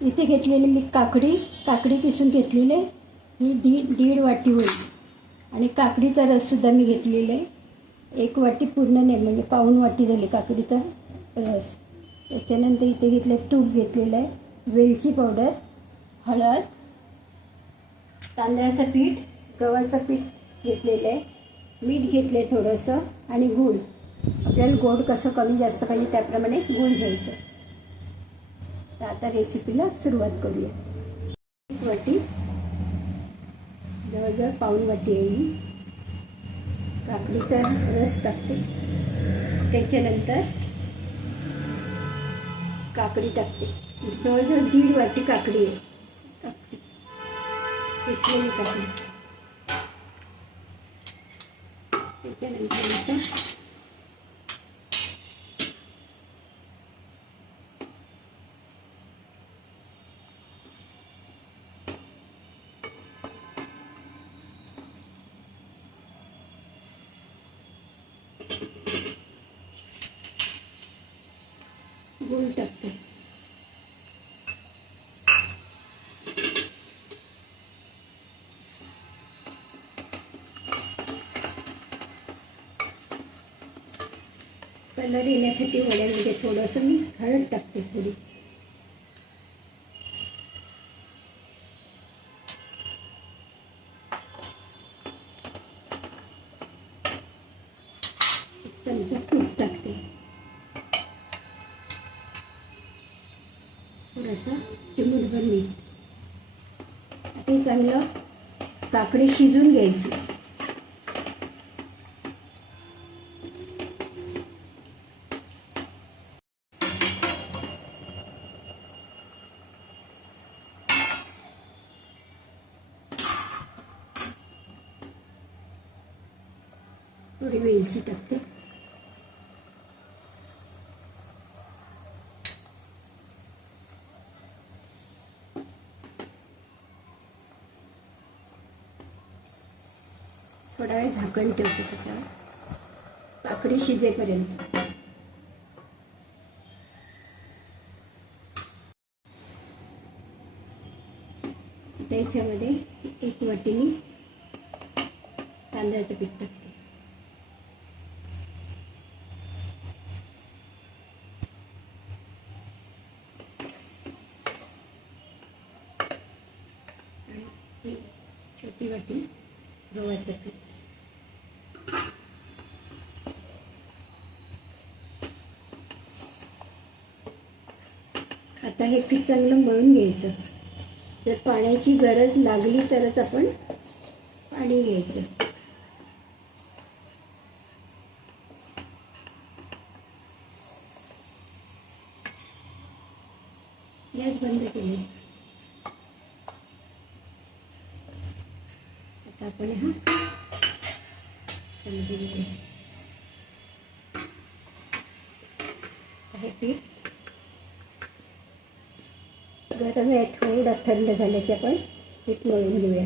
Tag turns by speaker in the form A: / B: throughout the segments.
A: इथे घेतलेली मी काकडी काकडी किसून घेतलेली आहे. ही दीड दीड वाटी होईल. आणि काकडीचा रससुद्धा मी घेतलेला आहे. एक वाटी पूर्ण नाही म्हणजे पाऊण वाटी झाली काकडीचा रस. त्याच्यानंतर इथे घेतलं तूप घेतलेलं आहे. वेलची पावडर हळद तांदळाचं पीठ गव्हाचं पीठ घेतलेलं आहे. मीठ घेतलं आहे थोडंसं आणि गूळ. आपल्याला गोड कसं कमी जास्त पाहिजे त्याप्रमाणे गूळ घ्यायचं. तर आता रेसिपीला सुरुवात करूया. एक वाटी जवळजवळ पाऊन वाटी येईल काकडीचा रस टाकते. त्याच्यानंतर काकडी टाकते. जवळजवळ दीड वाटी काकडी आहे. काकडी. पिसलेली काकडी. त्याच्यानंतर गूळ टाकते. कलर येण्यासाठी वड्यामध्ये थोडंसं मी हळद टाकते थोडी एक चमचा तूप टाकते थोडंसं चिमूटभर मीठ ते चांगलं काकडी शिजून घ्यायची. थोडी वेलची टाकते. थोडा वेळ झाकण ठेवते त्याच्यावर. काकडी शिजेपर्यंत. त्याच्यामध्ये एक वाटीने तांदळाचं पीठ टाकते. आणि छोटी वाटी गव्हाचं पीठ. आता हे पीठ चांगलं मळून घ्यायचं. जर पाण्याची गरज लागली तरच आपण पाणी घ्यायचं. गॅस बंद केले. आता आपण हा समजून हे पीठ गरम आहे थोडं थंड झालं की आपण पीठ मळून घेऊया.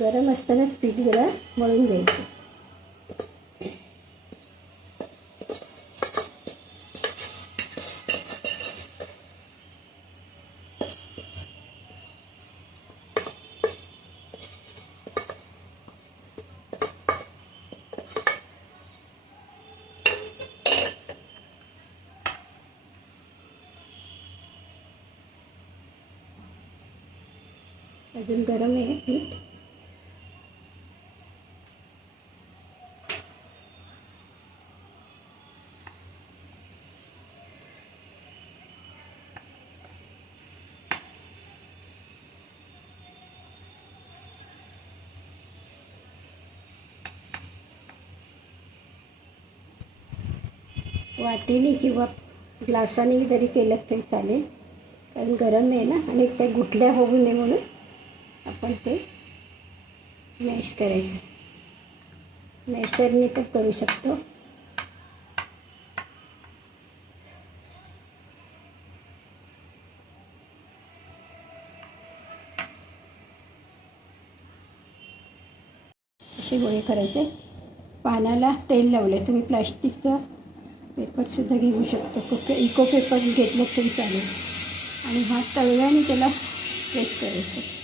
A: गरम असतानाच पीठ जरा मळून घ्यायचं. अजून गरम आहे पीठ. वाटीने किंवा ग्लासाने जरी केलं तरी चालेल. कारण गरम आहे ना आणि ते गुठल्या होऊ नये म्हणून आपण ते मॅश करायचं. मॅशरने पण करू शकतो. असे गोळे करायचे. पानाला तेल लावले तुम्ही प्लास्टिकचं पेपरसुद्धा घेऊ शकतो. कोके इको पेपर घेतलं तरी चालेल. आणि हात तळव्याने त्याला प्रेस करायचं.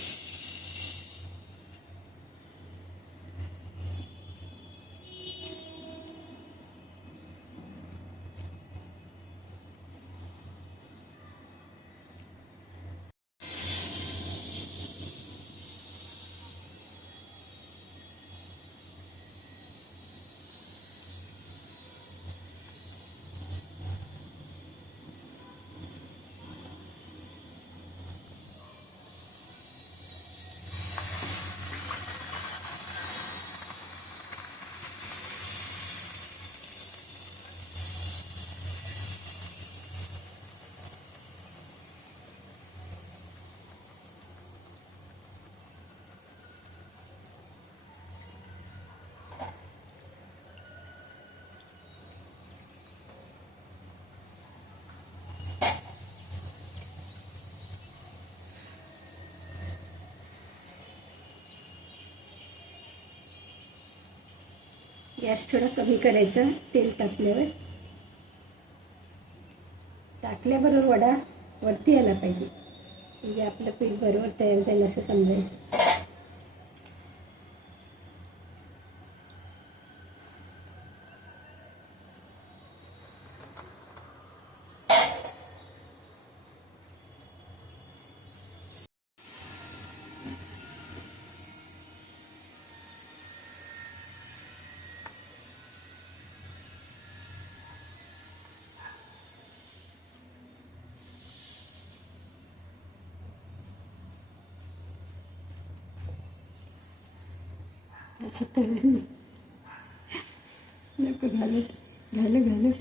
A: गॅस थोडा कमी करायचा तेल टाकल्यावर. टाकल्याबरोबर वडा वरती यायला पाहिजे. म्हणजे आपलं पीठ बरोबर तयार झालं असं समजायचं. असं तळून नको घालत घालू घालू.